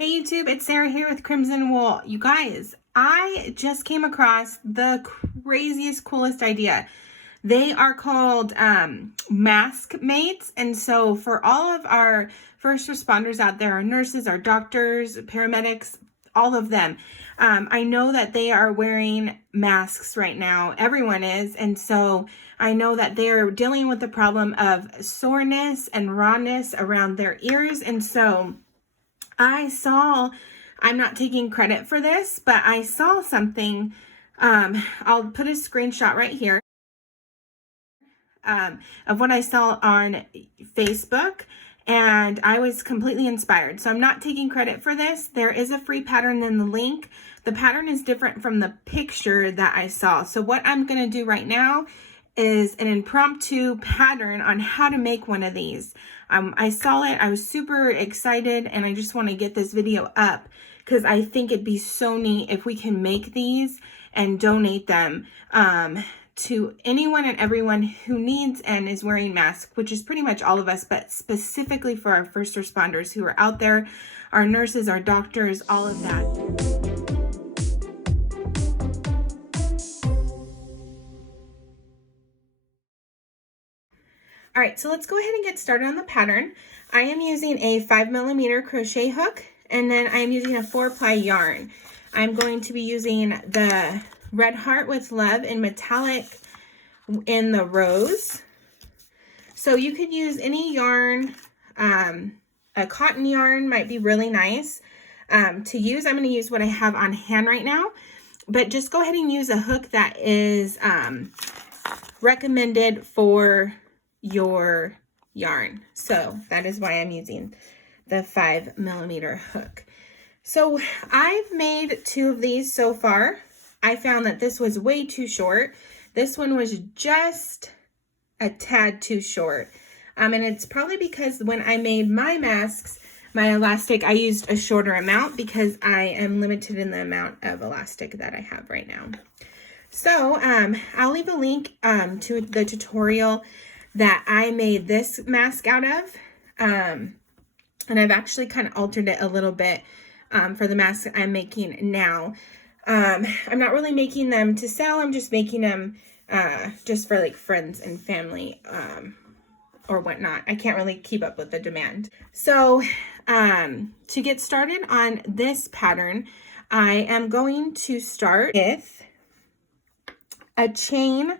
Hey YouTube, it's Sarah here with Crimson Wool. You guys, I just came across the craziest, coolest idea. They are called mask mates. And so for all of our first responders out there, our nurses, our doctors, paramedics, all of them, I know that they are wearing masks right now. Everyone is. And so I know that they're dealing with the problem of soreness and rawness around their ears. And so I'm not taking credit for this, but I saw something. I'll put a screenshot right here of what I saw on Facebook, and I was completely inspired. So I'm not taking credit for this. There is a free pattern in the link. The pattern is different from the picture that I saw. So what I'm going to do right now is an impromptu pattern on how to make one of these. I saw it, I was super excited, and I just want to get this video up because I think it'd be so neat if we can make these and donate them to anyone and everyone who needs and is wearing masks, which is pretty much all of us, but specifically for our first responders who are out there, our nurses, our doctors, all of that. All right, so let's go ahead and get started on the pattern. I am using a 5mm crochet hook, and then I am using a 4-ply yarn. I'm going to be using the Red Heart with Love in metallic in the rose. So you could use any yarn. A cotton yarn might be really nice to use. I'm going to use what I have on hand right now, but just go ahead and use a hook that is recommended for your yarn. So that is why I'm using the 5mm hook. So I've made 2 of these so far. I found that this was way too short. This one was just a tad too short. And it's probably because when I made my masks, my elastic, I used a shorter amount because I am limited in the amount of elastic that I have right now. So I'll leave a link to the tutorial that I made this mask out of, and I've actually kind of altered it a little bit for the mask I'm making now. I'm not really making them to sell. I'm just making them just for like friends and family or whatnot. I can't really keep up with the demand. So to get started on this pattern, I am going to start with a chain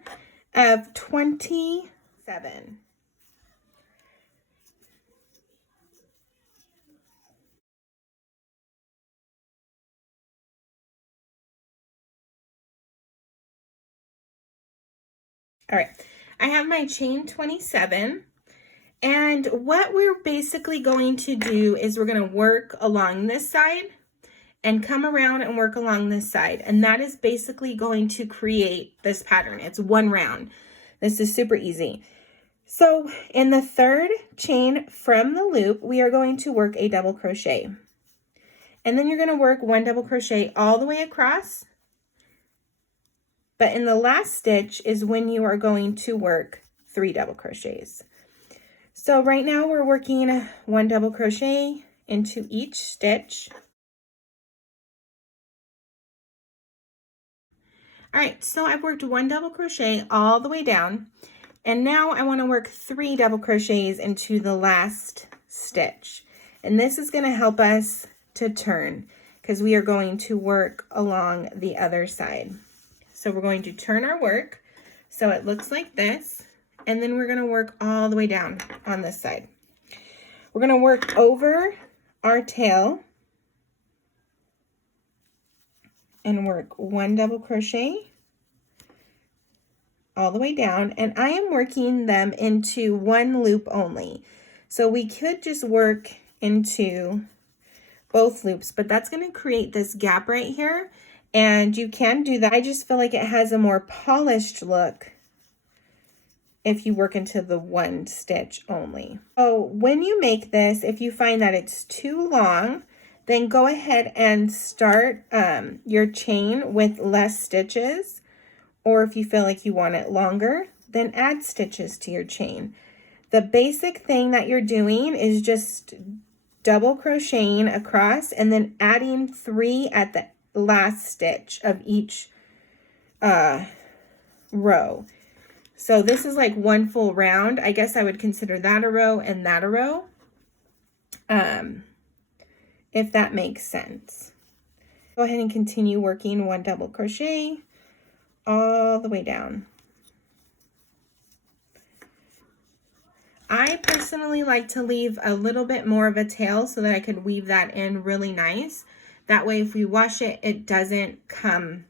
of 27. All right, I have my chain 27, and what we're basically going to do is we're going to work along this side and come around and work along this side, and that is basically going to create this pattern. It's one round. This is super easy. So in the 3rd chain from the loop, we are going to work a double crochet, and then you're going to work 1 double crochet all the way across. But in the last stitch is when you are going to work 3 double crochets. So right now we're working 1 double crochet into each stitch. All right, so I've worked 1 double crochet all the way down, and now I want to work 3 double crochets into the last stitch. And this is going to help us to turn because we are going to work along the other side. So we're going to turn our work so it looks like this, and then we're going to work all the way down on this side. We're going to work over our tail and work 1 double crochet all the way down, and I am working them into 1 loop only. So we could just work into both loops, but that's going to create this gap right here. And you can do that. I just feel like it has a more polished look if you work into the 1 stitch only. So when you make this, if you find that it's too long, then go ahead and start your chain with less stitches. Or if you feel like you want it longer, then add stitches to your chain. The basic thing that you're doing is just double crocheting across and then adding 3 at the last stitch of each row. So this is like one full round. I guess I would consider that a row and that a row, if that makes sense. Go ahead and continue working 1 double crochet all the way down. I personally like to leave a little bit more of a tail so that I could weave that in really nice. That way if we wash it, it doesn't come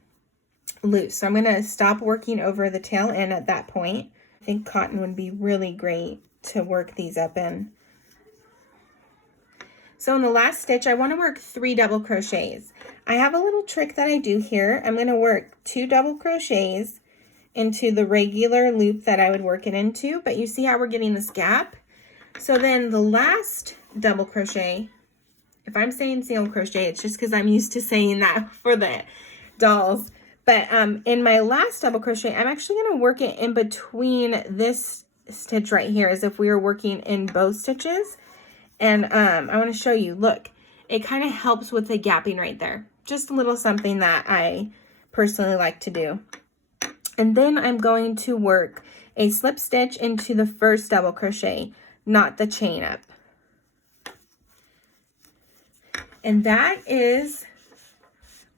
loose. So I'm going to stop working over the tail end at that point. I think cotton would be really great to work these up in. So in the last stitch, I want to work 3 double crochets. I have a little trick that I do here. I'm going to work 2 double crochets into the regular loop that I would work it into, but you see how we're getting this gap? So then the last double crochet, if I'm saying single crochet, it's just because I'm used to saying that for the dolls. But in my last double crochet, I'm actually going to work it in between this stitch right here as if we were working in both stitches. And I want to show you, look, it kind of helps with the gapping right there. Just a little something that I personally like to do. And then I'm going to work a slip stitch into the first double crochet, not the chain up. And that is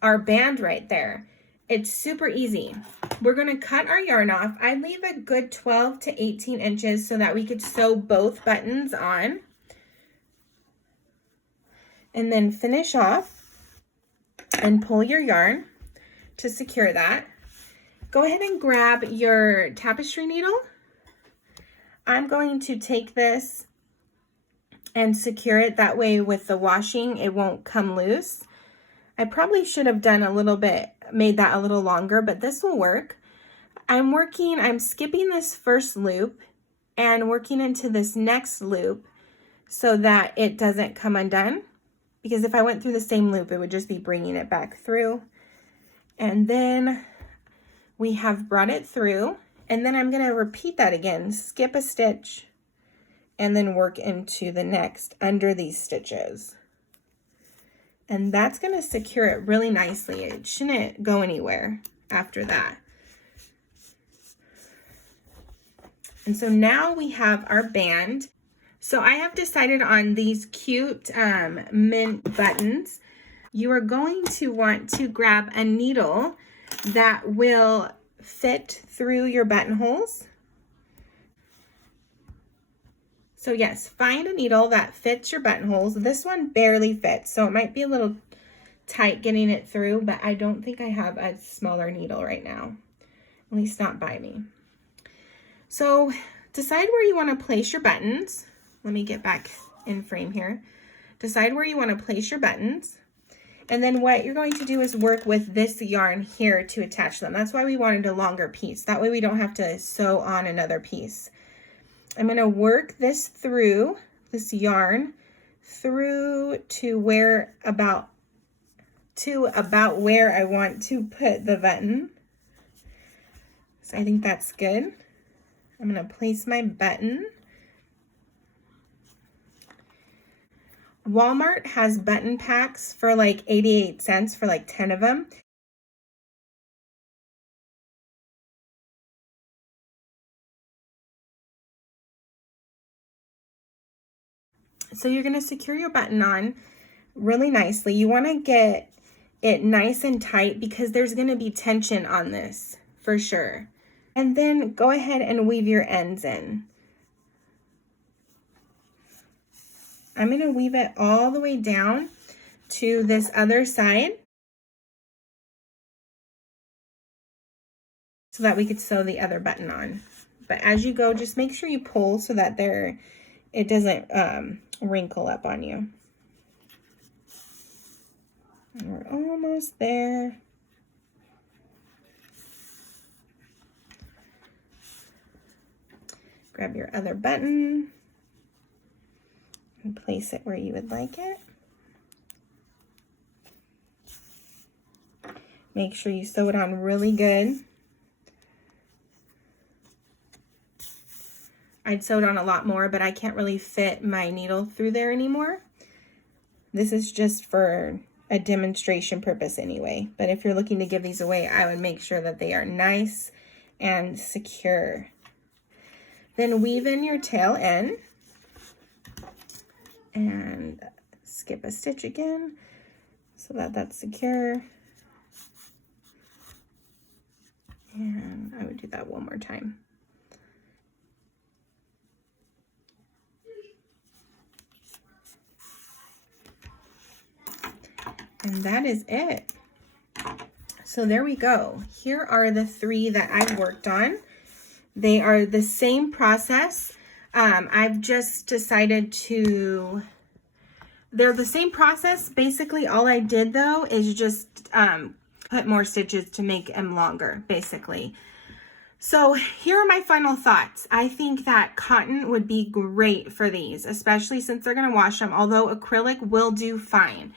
our band right there. It's super easy. We're going to cut our yarn off. I leave a good 12 to 18 inches so that we could sew both buttons on. And then finish off and pull your yarn to secure that. Go ahead and grab your tapestry needle. I'm going to take this and secure it. That way with the washing, it won't come loose. I probably should have done a little bit, made that a little longer, but this will work. I'm skipping this first loop and working into this next loop so that it doesn't come undone. Because if I went through the same loop, it would just be bringing it back through. And then we have brought it through, and then I'm going to repeat that again, skip a stitch, and then work into the next under these stitches. And that's going to secure it really nicely. It shouldn't go anywhere after that. And so now we have our band. So I have decided on these cute mint buttons. You are going to want to grab a needle that will fit through your buttonholes. So yes, find a needle that fits your buttonholes. This one barely fits, so it might be a little tight getting it through, but I don't think I have a smaller needle right now, at least not by me. So decide where you want to place your buttons. Let me get back in frame here. Decide where you want to place your buttons. And then what you're going to do is work with this yarn here to attach them. That's why we wanted a longer piece. That way we don't have to sew on another piece. I'm going to work this through, this yarn, through to about where I want to put the button. So I think that's good. I'm going to place my button. Walmart has button packs for like 88 cents for like 10 of them. So you're going to secure your button on really nicely. You want to get it nice and tight because there's going to be tension on this for sure. And then go ahead and weave your ends in. I'm going to weave it all the way down to this other side so that we could sew the other button on. But as you go, just make sure you pull so that it doesn't wrinkle up on you. And we're almost there. Grab your other button and place it where you would like it. Make sure you sew it on really good. I'd sew it on a lot more, but I can't really fit my needle through there anymore. This is just for a demonstration purpose anyway. But if you're looking to give these away, I would make sure that they are nice and secure. Then weave in your tail end and skip a stitch again so that that's secure. And I would do that one more time. And that is it. So there we go. Here are the 3 that I've worked on. They are the same process. I've just decided to, they're the same process. Basically, all I did though is just put more stitches to make them longer, basically. So here are my final thoughts. I think that cotton would be great for these, especially since they're gonna wash them, although acrylic will do fine.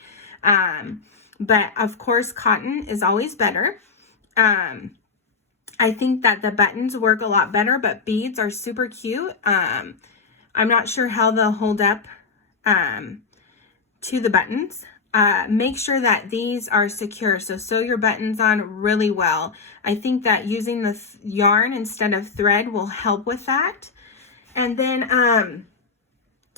But of course, cotton is always better. I think that the buttons work a lot better, but beads are super cute. I'm not sure how they'll hold up to the buttons. Make sure that these are secure. So sew your buttons on really well. I think that using the yarn instead of thread will help with that. And then,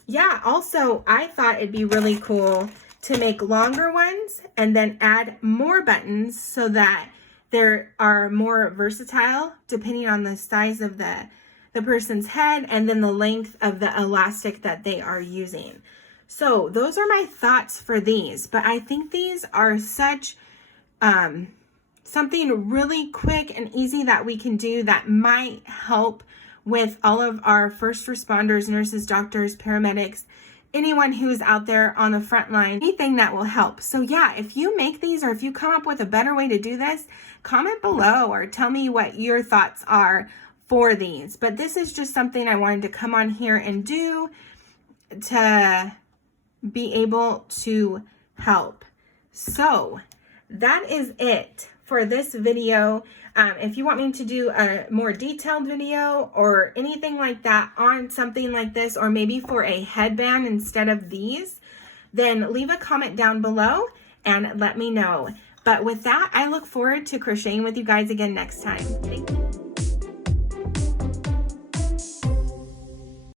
yeah, also I thought it'd be really cool to make longer ones and then add more buttons so that they are more versatile depending on the size of the person's head and then the length of the elastic that they are using. So those are my thoughts for these, but I think these are such something really quick and easy that we can do that might help with all of our first responders, nurses, doctors, paramedics, anyone who's out there on the front line, anything that will help. So yeah, if you make these or if you come up with a better way to do this, comment below or tell me what your thoughts are for these. But this is just something I wanted to come on here and do to be able to help. So that is it for this video. If you want me to do a more detailed video or anything like that on something like this, or maybe for a headband instead of these, then leave a comment down below and let me know. But with that, I look forward to crocheting with you guys again next time. Thank you.